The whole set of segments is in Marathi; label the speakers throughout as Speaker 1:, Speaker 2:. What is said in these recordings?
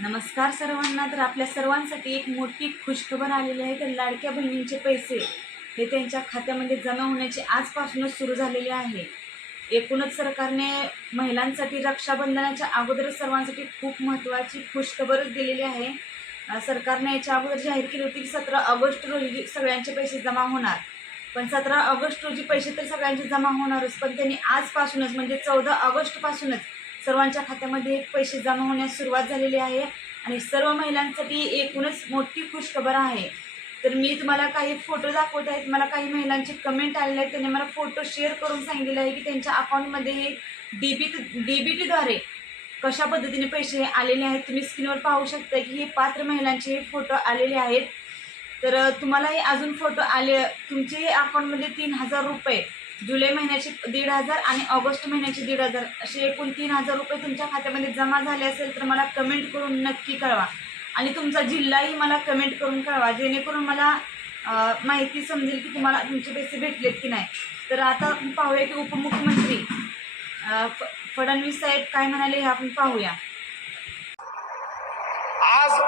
Speaker 1: नमस्कार सर्वांना. तर आपल्या सर्वांसाठी एक मोठी खुशखबर आलेली आहे. तर लाडक्या बहिणींचे पैसे हे त्यांच्या खात्यामध्ये जमा होण्याची आजपासूनच सुरू झालेले आहे. एकूणच सरकारने महिलांसाठी रक्षाबंधनाच्या अगोदर सर्वांसाठी खूप महत्त्वाची खुशखबरच दिलेली आहे. सरकारने याच्या अगोदर जाहीर केली होती की सतरा ऑगस्ट रोजी सगळ्यांचे पैसे जमा होणार. पण सतरा ऑगस्ट रोजी पैसे तर सगळ्यांचे जमा होणारच. पण त्यांनी आजपासूनच म्हणजे चौदा ऑगस्टपासूनच सर्वांच्या खात्यामध्ये पैसे जमा होण्यास सुरुवात झालेली आहे आणि सर्व महिलांसाठी एकूणच मोठी खुशखबर आहे. तर मी तुम्हाला काही फोटो दाखवत आहेत मला काही महिलांचे कमेंट आलेले आहेत. त्यांनी मला फोटो शेअर करून सांगितलेले आहे की त्यांच्या अकाउंटमध्ये हे डी बी डी बी कशा पद्धतीने पैसे आलेले आहेत तुम्ही स्क्रीनवर पाहू शकता की हे पात्र महिलांचे हे फोटो आलेले आहेत. तर तुम्हालाही अजून फोटो आले तुमचे अकाउंटमध्ये तीन हजार रुपये जुलै महिन्याचे दीड हजार आणि ऑगस्ट महिन्याचे दीड हजार असे एकूण तीन हजार रुपये तुमच्या खात्यामध्ये जमा झाले असेल तर मला कमेंट करून नक्की कळवा. आणि तुमचा जिल्हाही मला कमेंट करून कळवा. जेणेकरून मला माहिती समजेल की तुम्हाला तुमचे पैसे भेटलेत की नाही. तर आता पाहूया की उपमुख्यमंत्री फडणवीस साहेब काय म्हणाले हे आपण पाहूया.
Speaker 2: आज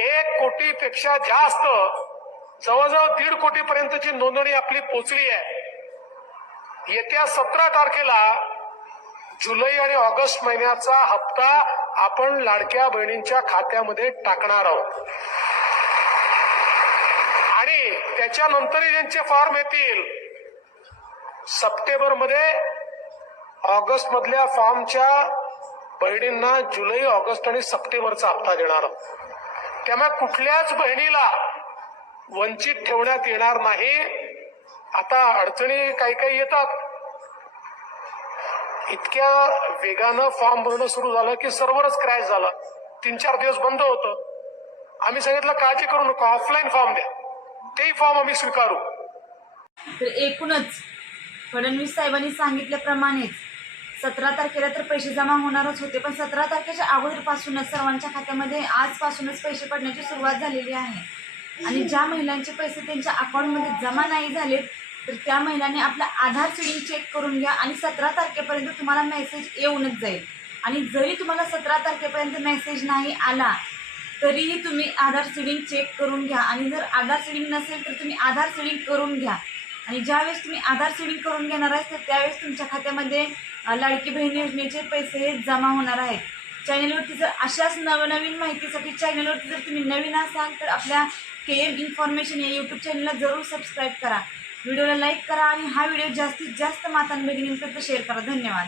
Speaker 2: एक कोटीपेक्षा जास्त जवळजवळ दीड कोटी पर्यंतची नोंदणी आपली पोचली आहे. येत्या सतरा तारखेला जुलै आणि ऑगस्ट महिन्याचा हप्ता आपण लाडक्या बहिणींच्या खात्यामध्ये टाकणार आहोत. आणि त्याच्यानंतरही ज्यांचे फॉर्म येतील सप्टेंबरमध्ये ऑगस्ट मधल्या फॉर्मच्या बहिणींना जुलै ऑगस्ट आणि सप्टेंबरचा हप्ता देणार आहोत. त्यामुळे कुठल्याच बहिणीला वंचित ठेवण्यात येणार नाही. आता अडचणी काही काही येतात. इतक्या वेगानं फॉर्म भरणं सुरू झालं की सर्व्हरच क्रॅश झालं. तीन चार दिवस बंद होतं. आम्ही सांगितलं काळजी करू नका ऑफलाईन फॉर्म द्या. तेही फॉर्म आम्ही स्वीकारू.
Speaker 1: तर एकूणच फडणवीस साहेबांनी सांगितल्याप्रमाणेच सतरा तारखेला तर पैसे जमा होणारच होते पण सतरा तारखेच्या अगोदरपासूनच सर्वांच्या खात्यामध्ये आजपासूनच पैसे पडण्याची सुरुवात झालेली आहे. आणि ज्या महिलांचे पैसे त्यांच्या अकाउंटमध्ये जमा नाही झालेत तर त्या महिलांनी आपला आधार सिडिंग चेक करून घ्या आणि सतरा तारखेपर्यंत तुम्हाला मेसेज येऊनच जाईल. आणि जरी तुम्हाला सतरा तारखेपर्यंत मेसेज नाही आला तरीही तुम्ही आधार सिडिंग चेक करून घ्या. आणि जर आधार सिडिंग नसेल तर तुम्ही आधार सिडिंग करून घ्या. आणि ज्यावेळेस तुम्ही आधार सिडिंग करून घेणार आहे तर त्यावेळेस तुमच्या खात्यामध्ये लाडकी बहीण योजनेचे पैसे हे जमा होणार आहेत. चॅनलवरती जर अशाच नवनवीन माहितीसाठी चॅनलवरती जर तुम्ही नवीन असाल तर आपल्या के एम इन्फॉर्मेशन या यूट्यूब चॅनलला जरूर सबस्क्राईब करा. व्हिडिओला लाईक करा आणि हा व्हिडिओ जास्तीत जास्त मातांभगिनींपर्यंत शेअर करा. धन्यवाद.